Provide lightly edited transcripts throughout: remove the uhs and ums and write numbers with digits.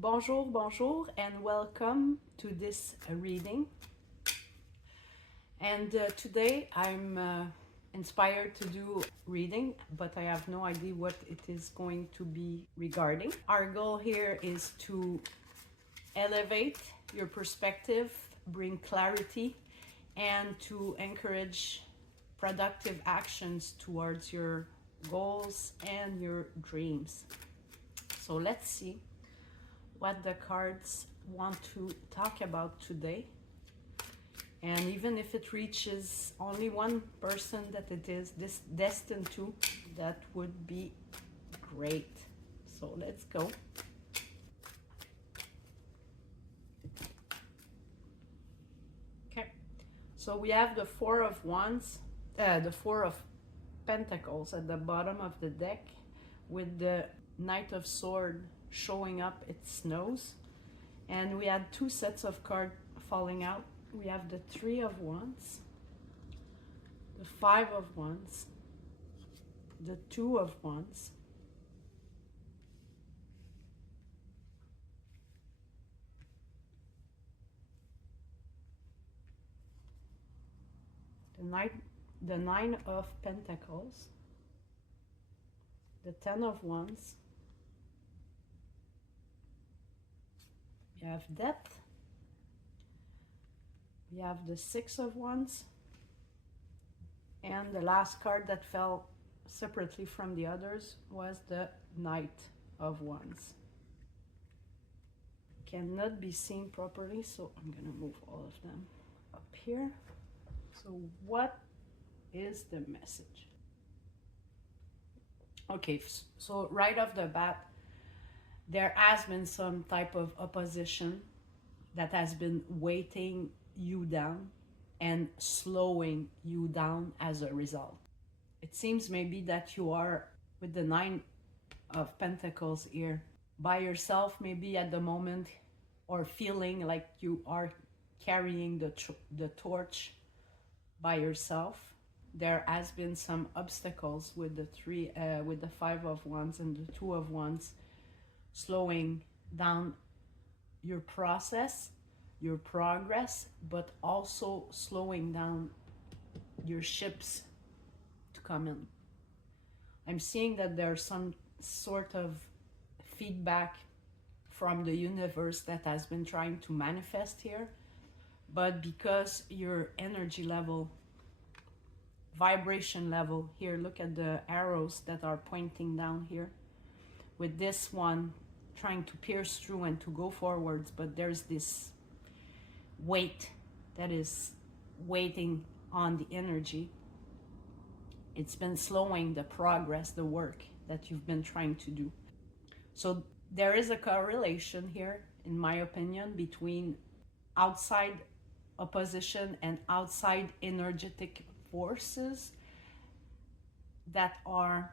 Bonjour, bonjour, and welcome to this reading. And today I'm inspired to do reading, but I have no idea what it is going to be regarding. Our goal here is to elevate your perspective, bring clarity, and to encourage productive actions towards your goals and your dreams. So let's see what the cards want to talk about today. And even if it reaches only one person that it is destined to, that would be great. So let's go. Okay, so we have the Four of Wands, the Four of Pentacles at the bottom of the deck, with the Knight of Swords showing up its nose. And we had two sets of cards falling out. We have the Three of Wands, the Five of Wands, the Two of Wands, the Nine of Pentacles, the Ten of Wands. We have Death. We have the Six of Wands. And the last card that fell separately from the others was the Knight of Wands. Cannot be seen properly, so I'm gonna move all of them up here. So what is the message? Okay, so right off the bat, there has been some type of opposition that has been weighting you down and slowing you down as a result. It seems maybe that you are with the Nine of Pentacles here by yourself, maybe at the moment, or feeling like you are carrying the torch by yourself. There has been some obstacles with the Five of Wands and the Two of Wands, slowing down your process, your progress, but also slowing down your ships to come in. I'm seeing that there's some sort of feedback from the universe that has been trying to manifest here, but because your energy level, vibration level here, look at the arrows that are pointing down here, with this one trying to pierce through and to go forwards, but there's this weight that is waiting on the energy. It's been slowing the progress, the work that you've been trying to do. So there is a correlation here, in my opinion, between outside opposition and outside energetic forces that are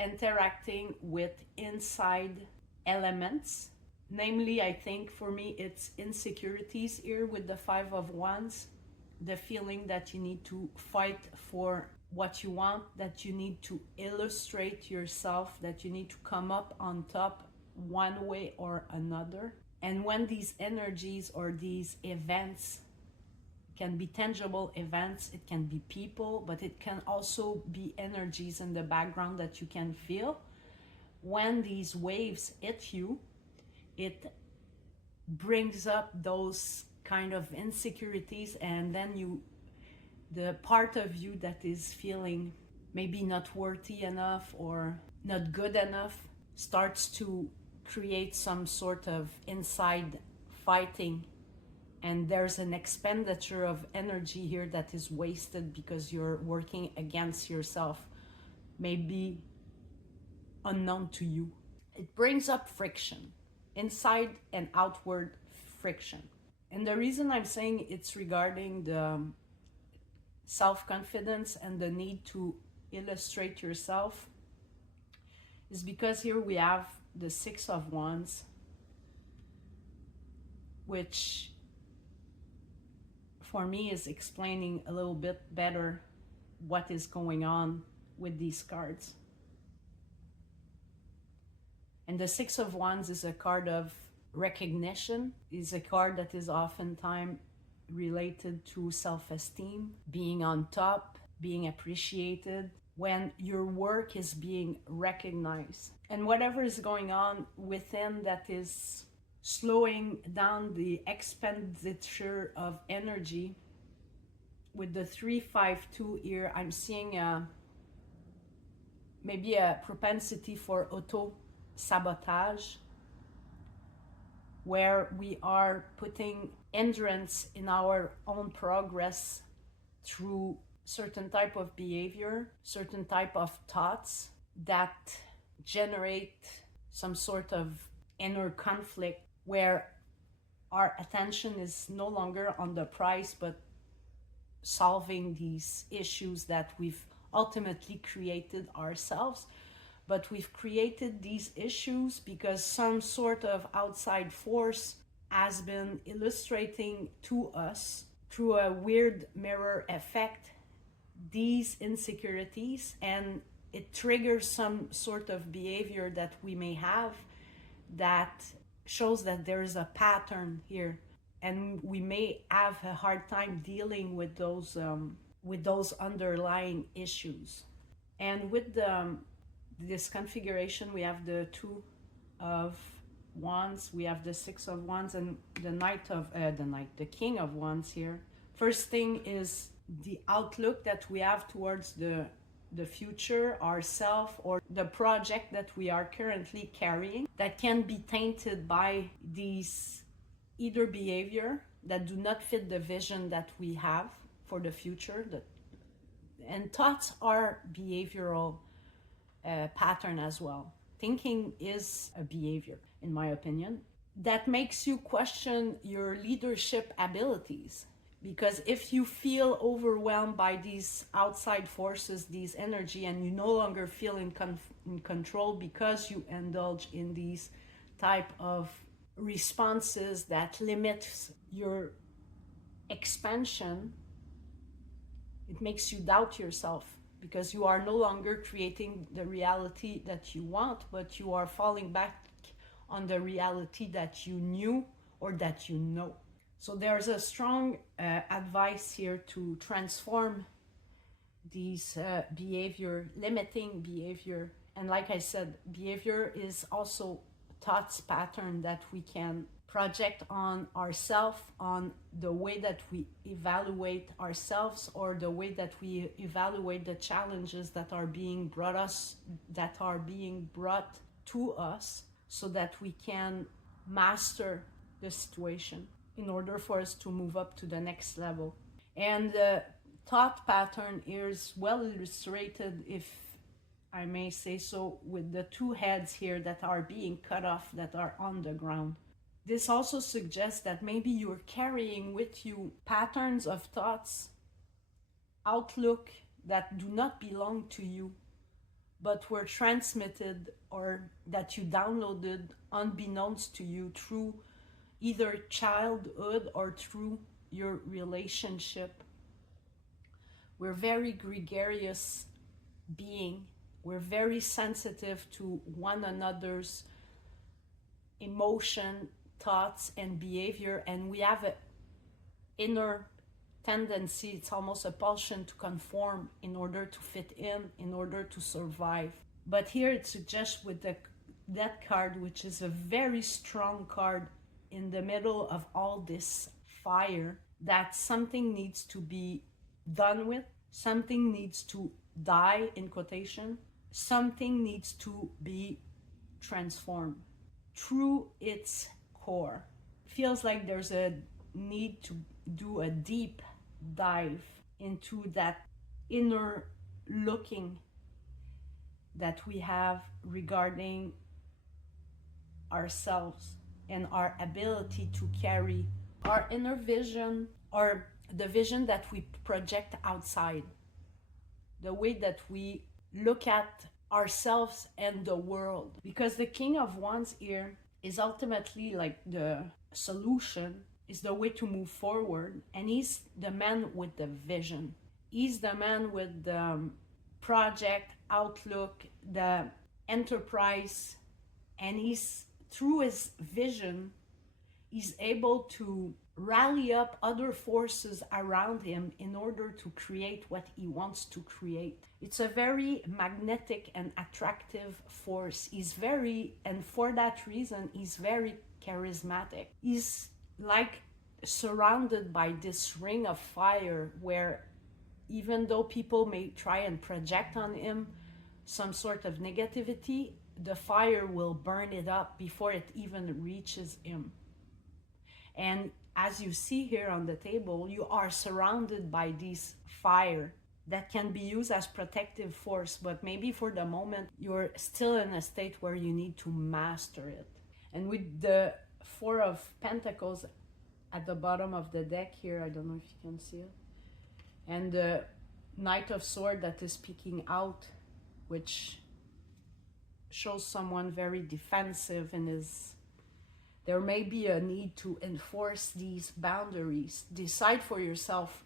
interacting with inside elements. Namely, I think for me it's insecurities here with the Five of Wands, the feeling that you need to fight for what you want, that you need to illustrate yourself, that you need to come up on top one way or another. And when these energies or these events, can be tangible events, it can be people, but it can also be energies in the background that you can feel. When these waves hit you, it brings up those kind of insecurities, and then the part of you that is feeling maybe not worthy enough or not good enough starts to create some sort of inside fighting, and there's an expenditure of energy here that is wasted because you're working against yourself, maybe unknown to you. It brings up friction, inside and outward friction. And the reason I'm saying it's regarding the self-confidence and the need to illustrate yourself is because here we have the Six of Wands, which for me is explaining a little bit better what is going on with these cards. And the Six of Wands is a card of recognition is a card that is oftentimes related to self-esteem, being on top, being appreciated, when your work is being recognized. And whatever is going on within that is slowing down the expenditure of energy. With the 352 here, I'm seeing maybe a propensity for auto-sabotage, where we are putting hindrance in our own progress through certain type of behavior, certain type of thoughts that generate some sort of inner conflict, where our attention is no longer on the prize, but solving these issues that we've ultimately created ourselves. But we've created these issues because some sort of outside force has been illustrating to us through a weird mirror effect these insecurities, and it triggers some sort of behavior that we may have that shows that there is a pattern here, and we may have a hard time dealing with those underlying issues. And with this configuration, we have the Two of Wands, we have the Six of Wands, and the King of Wands here. First thing is the outlook that we have towards the future, ourself, or the project that we are currently carrying, that can be tainted by these either behavior that do not fit the vision that we have for the future. And thoughts are behavioral pattern as well. Thinking is a behavior, in my opinion, that makes you question your leadership abilities. Because if you feel overwhelmed by these outside forces, these energy, and you no longer feel in control because you indulge in these type of responses that limits your expansion, it makes you doubt yourself, because you are no longer creating the reality that you want, but you are falling back on the reality that you knew or that you know. So there's a strong advice here to transform these limiting behavior. And like I said, behavior is also thoughts pattern that we can project on ourselves, on the way that we evaluate ourselves, or the way that we evaluate the challenges that are being brought to us, so that we can master the situation in order for us to move up to the next level. And the thought pattern is well illustrated, if I may say so, with the two heads here that are being cut off, that are on the ground. This also suggests that maybe you're carrying with you patterns of thoughts, outlook that do not belong to you, but were transmitted or that you downloaded unbeknownst to you through either childhood or through your relationship. We're very gregarious being. We're very sensitive to one another's emotion, thoughts, and behavior, and we have an inner tendency, it's almost a pulsion to conform in order to fit in order to survive. But here it suggests with that card, which is a very strong card in the middle of all this fire, that something needs to be done with, something needs to die, in quotation, something needs to be transformed through its core. Feels like there's a need to do a deep dive into that inner looking that we have regarding ourselves and our ability to carry our inner vision, or the vision that we project outside, the way that we look at ourselves and the world. Because the King of Wands here is ultimately like the solution, is the way to move forward, and he's the man with the vision. He's the man with the project outlook, the enterprise, and he's through his vision, he's able to rally up other forces around him in order to create what he wants to create. It's a very magnetic and attractive force. And for that reason, he's very charismatic. He's like surrounded by this ring of fire where even though people may try and project on him some sort of negativity, the fire will burn it up before it even reaches him. And as you see here on the table, you are surrounded by this fire that can be used as protective force, but maybe for the moment you're still in a state where you need to master it. And with the Four of Pentacles at the bottom of the deck here, I don't know if you can see it, and the Knight of Swords that is peeking out, which shows someone very defensive and there may be a need to enforce these boundaries. Decide for yourself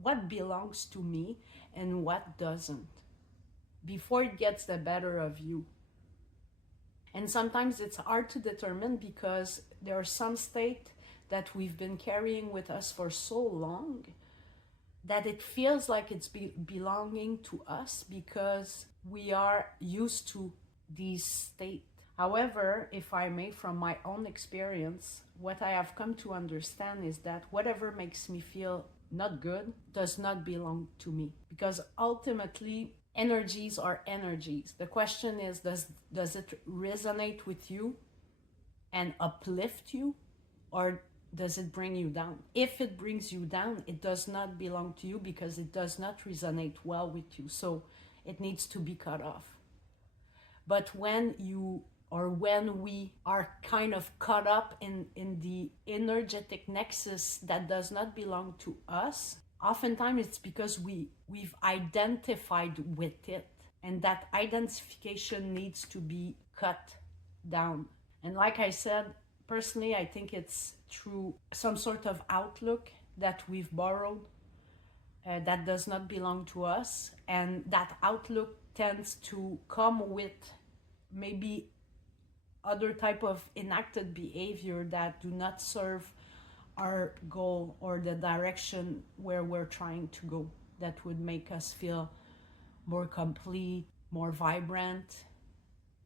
what belongs to me and what doesn't before it gets the better of you. And sometimes it's hard to determine because there are some states that we've been carrying with us for so long that it feels like it's belonging to us because we are used to these states. However, if I may, from my own experience, what I have come to understand is that whatever makes me feel not good does not belong to me. Because ultimately, energies are energies. The question is, does it resonate with you and uplift you, or does it bring you down? If it brings you down, it does not belong to you because it does not resonate well with you. So it needs to be cut off. But when we are kind of caught up in the energetic nexus that does not belong to us, oftentimes it's because we've identified with it, and that identification needs to be cut down. And like I said, personally, I think it's through some sort of outlook that we've borrowed that does not belong to us, and that outlook tends to come with maybe other type of enacted behavior that do not serve our goal or the direction where we're trying to go, that would make us feel more complete, more vibrant,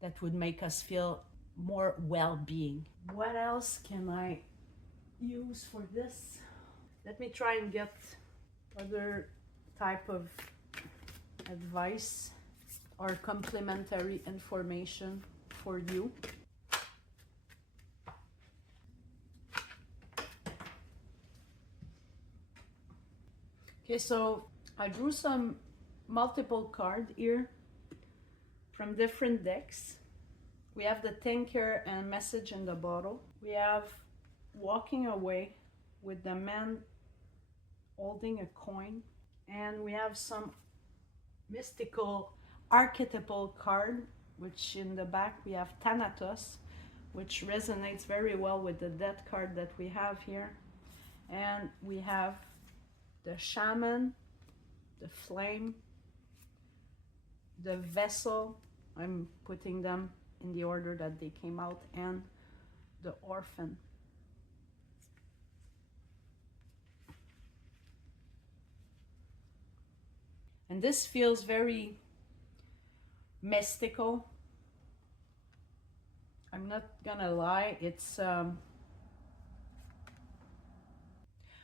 that would make us feel more well-being. What else can I use for this? Let me try and get other type of advice or complementary information for you. Okay, so I drew some multiple cards here from different decks. We have the Thinker and Message in the Bottle. We have Walking Away with the man holding a coin. And we have some mystical archetypal card, which in the back we have Thanatos, which resonates very well with the Death card that we have here. And we have the Shaman, the Flame, the Vessel, I'm putting them in the order that they came out, and the Orphan. And this feels very mystical. I'm not gonna lie, it's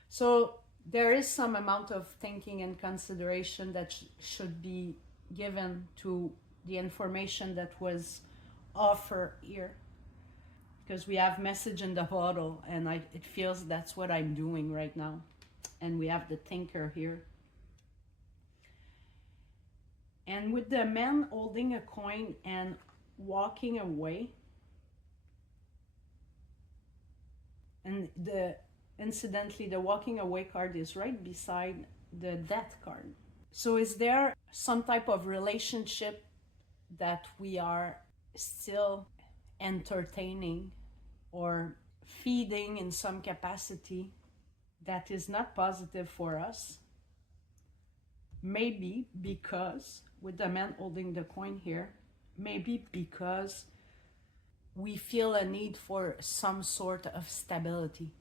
so there is some amount of thinking and consideration that should be given to the information that was offered here, because we have Message in the Bottle, and it feels that's what I'm doing right now. And we have the Thinker here. And with the man holding a coin and walking away, and incidentally, the Walking Away card is right beside the Death card. So is there some type of relationship that we are still entertaining or feeding in some capacity that is not positive for us? Maybe because, with the man holding the coin here, maybe because we feel a need for some sort of stability,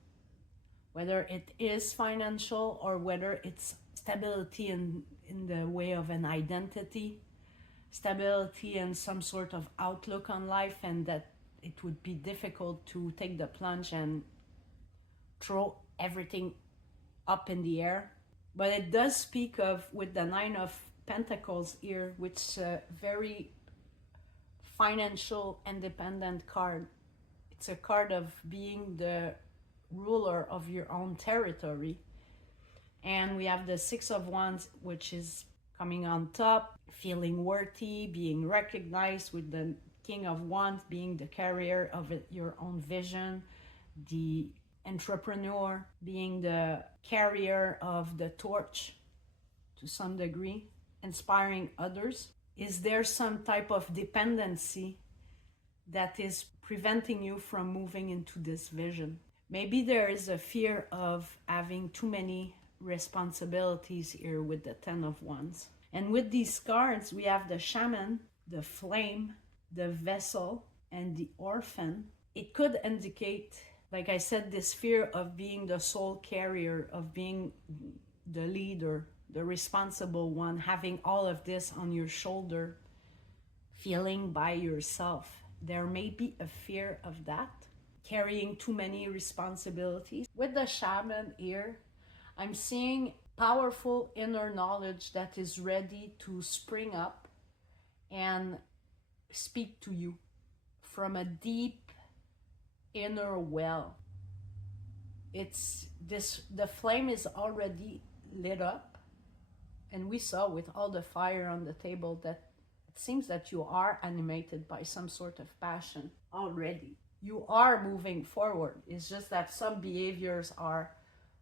whether it is financial or whether it's stability in the way of an identity, stability and some sort of outlook on life, and that it would be difficult to take the plunge and throw everything up in the air. But it does speak of, with the Nine of Pentacles here, which is a very financial independent card. It's a card of being the ruler of your own territory. And we have the Six of Wands, which is coming on top, feeling worthy, being recognized, with the King of Wands being the carrier of your own vision, the entrepreneur being the carrier of the torch to some degree, inspiring others. Is there some type of dependency that is preventing you from moving into this vision? Maybe there is a fear of having too many responsibilities here with the Ten of Wands. And with these cards, we have the Shaman, the Flame, the Vessel, and the Orphan. It could indicate, like I said, this fear of being the sole carrier, of being the leader, the responsible one, having all of this on your shoulder, feeling by yourself. There may be a fear of that, carrying too many responsibilities. With the Shaman here, I'm seeing powerful inner knowledge that is ready to spring up and speak to you from a deep inner well. It's this, the flame is already lit up, and we saw with all the fire on the table that it seems that you are animated by some sort of passion already. You are moving forward. It's just that some behaviors are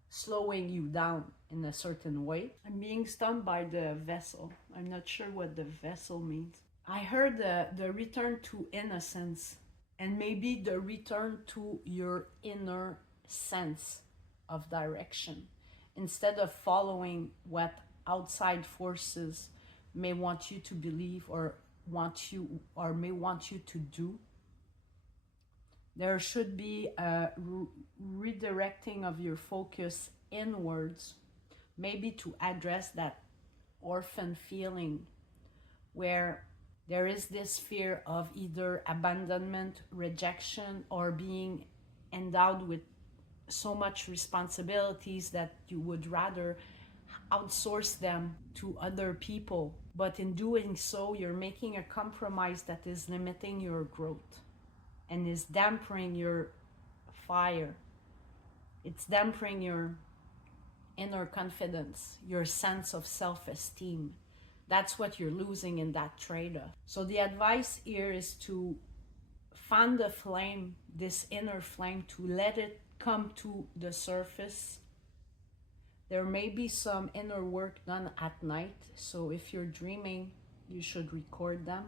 slowing you down in a certain way. I'm being stunned by the Vessel. I'm not sure what the Vessel means. I heard the return to innocence, and maybe the return to your inner sense of direction, instead of following what outside forces may want you to believe or may want you to do. There should be a redirecting of your focus inwards, maybe to address that orphan feeling where there is this fear of either abandonment, rejection, or being endowed with so much responsibilities that you would rather outsource them to other people. But in doing so, you're making a compromise that is limiting your growth and is dampening your fire. It's dampening your inner confidence, your sense of self-esteem. That's what you're losing in that trade-off. So the advice here is to fan the flame, this inner flame, to let it come to the surface. There may be some inner work done at night, so if you're dreaming, you should record them.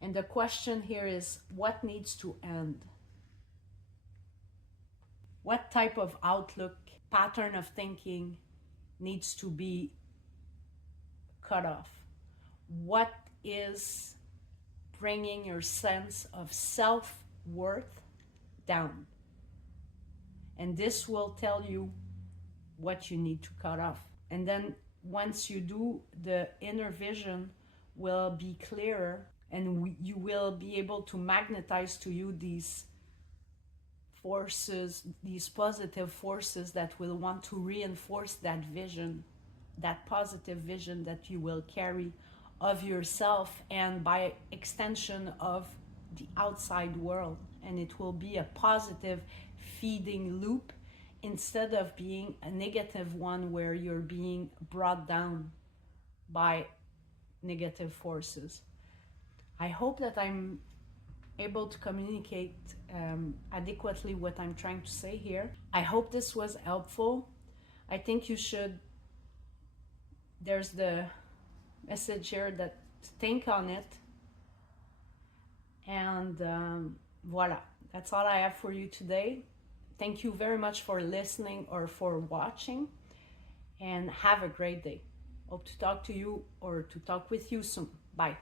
And the question here is, what needs to end? What type of outlook, pattern of thinking needs to be cut off? What is bringing your sense of self-worth down? And this will tell you what you need to cut off. And then once you do, the inner vision will be clearer, and you will be able to magnetize to you these forces, these positive forces that will want to reinforce that vision, that positive vision that you will carry of yourself and by extension of the outside world. And it will be a positive feeding loop instead of being a negative one where you're being brought down by negative forces. I hope that I'm able to communicate adequately what I'm trying to say here. I hope this was helpful. I think you should, there's the message here that think on it. And voila, that's all I have for you today. Thank you very much for listening or for watching, and have a great day. Hope to talk to you or to talk with you soon.